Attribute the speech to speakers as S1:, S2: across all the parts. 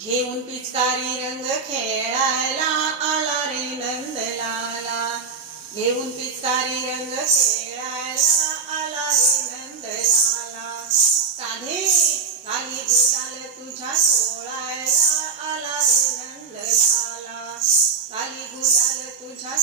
S1: घेऊन पिचकारी रंग खेळायला आला रे नंदलाला. घेऊन पिचकारी रंग खेळायला आला रे नंदलाला. साधे काही गुलाल तुझ्या सोळायला आला रे नंदलाला. काही गुलाल तुझ्या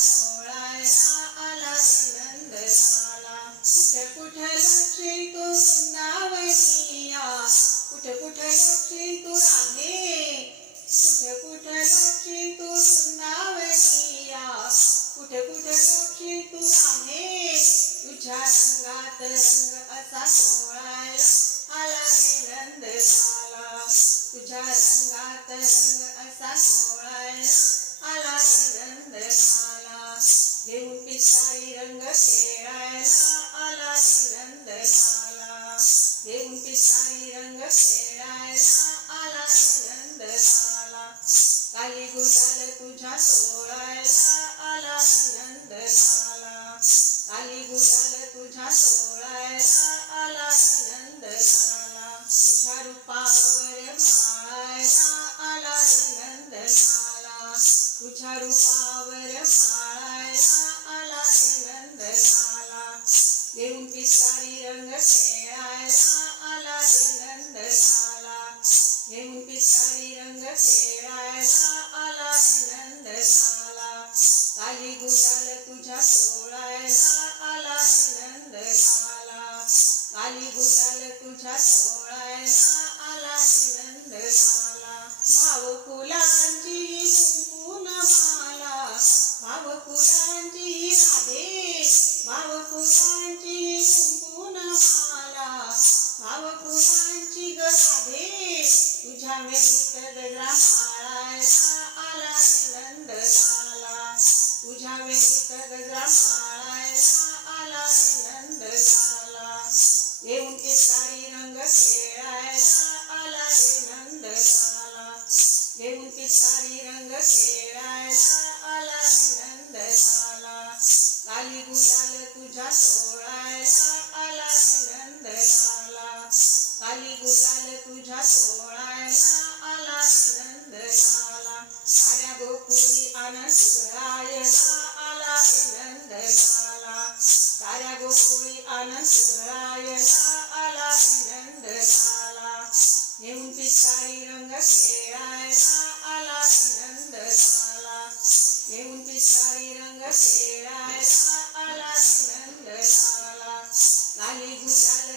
S1: तुझ्या रंगात रंग असा Sarupavara Sala Ala Rilandala Devunti Sariranga Sela Ala Rilandala Devunti Sariranga Sela Ala Rilandala Kali Gudala Tuja Sola Ala Rilandala Kali Gudala Tuja Sola Ala Rilandala भगवानची फुलांची ग राधे तुझ्या वेळीत गजरा माळायला आला काली गुलाल तुझ्या सोळायला आला रे नंदलाला साऱ्या गोकुळी आनंद सुधरायला आला रे नंदलाला साऱ्या गोकुळी आनंद सुधरायला आला रे नंदलाला येऊन पिसाई रंग खेळायला आला रे नंदलाला येऊन पिसाई रंग खेळायला आला रे नंदलाला लाली गुलाल